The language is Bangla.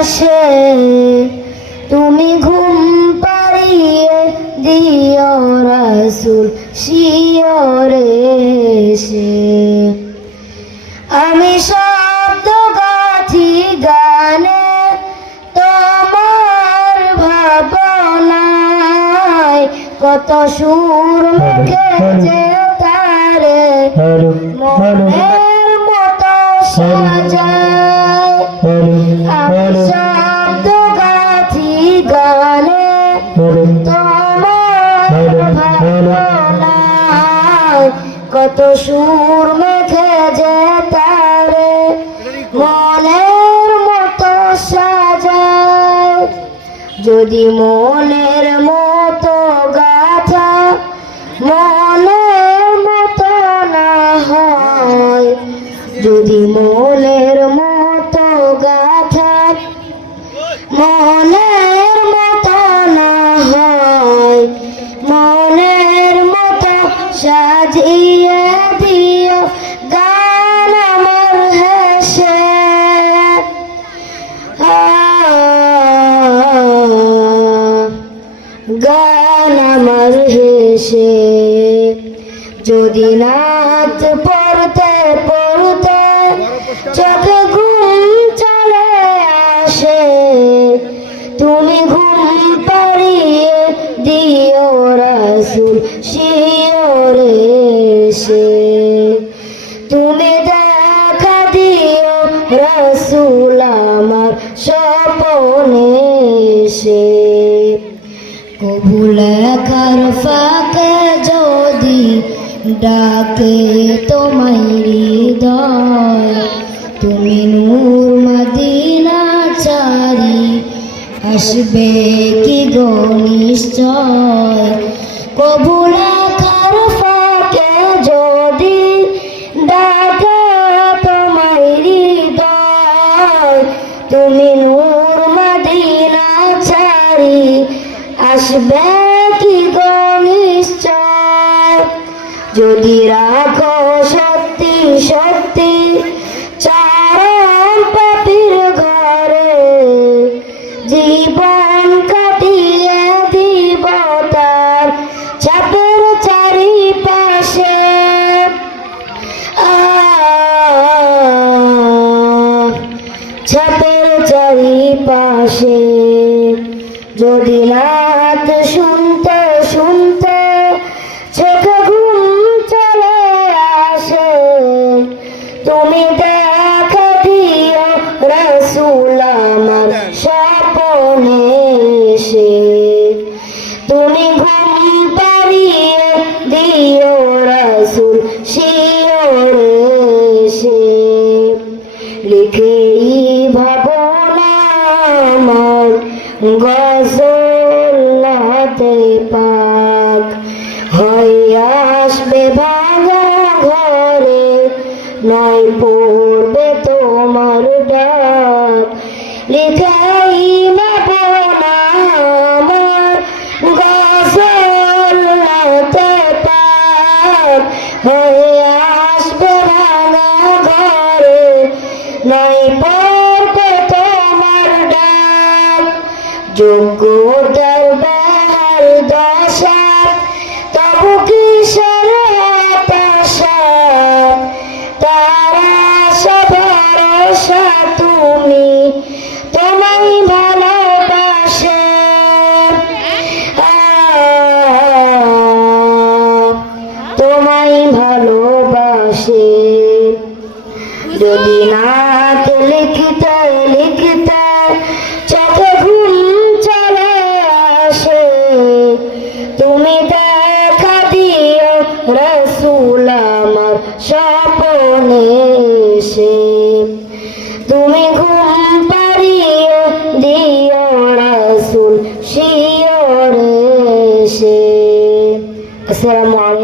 আসে, তুমি ঘুম পাড়িয়ে দিও রাসূল শিয়রে এসে। আমি শব্দ গাথি গানে তোমার ভাবনায়, কত সুর মুখে যে তারে মনের মতো সাজায়। আমি শব্দ গাথি গানে তোমার ভাবনায়, কত সুর মেখে যে তারে মনের মতো সাজায়। যদি মনের মতো গাথা মনের মতো না হয়, যদি মনের মতো গাথা মনের মতো না হয়, মনের মতো সাজিয়ে দিও গান আমার হেসে। গান আমার হেসে। যদি নাচ পড়তে পড়তে চোখে ঘুম চলে আসে, তুমি ঘুম পাড়িয়ে দিও রাসূল শিয়রে এসে। তুমি দেখা দিও রাসূল আমার স্বপনে এসে। কবু লেখার ফাঁকে যদি ডাকে তোমায় হৃদয়, তুমি নূর মদিনা চারি আসবে কি গো নিশ্চয়। কবু লেখার ফাঁকে যদি ডাকে তোমায় হৃদয়, তুমি নূর মদিনা চারি আসবে কি গো নিশ্চয়। যদি রাখো সত্যি সত্যি চারণ পাপীর ঘরে, জীবন কাটিয়ে দিব তার ছাপের চারিপাশে। ছাপের চারিপাশে। যদি রাত শুনতে শুনতে চোখে ঘুম চলে আসে, তুমি দেখা দিও রাসূল আমার স্বপনে এসে। তুমি ঘুম পাড়িয়ে দিও রাসূল শিয়রে এসে। লিখেই ভাবনা আমার গজল হাতে পাক, হয়ে আসবে ভাঙা ঘরে, নয় পড়বে তোমার ডাক। লিখাই ভাবনা আমার গজল হাতে পাক, হয়ে আসবে ভাঙা ঘরে, নয় পড়বে তোমার ডাক। যোগ্যতার বেহাল দশা, তবু কিসের হতাশা, তারা সব ভরসা তুমি, তোমায় ভালোবাসে। তোমায় ভালোবাসে। যদি নাচ লিখতে লিখতে চোখে ঘুম চলে আসে, তুমি দেখা দিও রাসূল আমার স্বপনে এসে। তুমি ঘুম পাড়িয়ে দিও রাসূল শিয়রে এসে। আসসালামু আলাইকুম।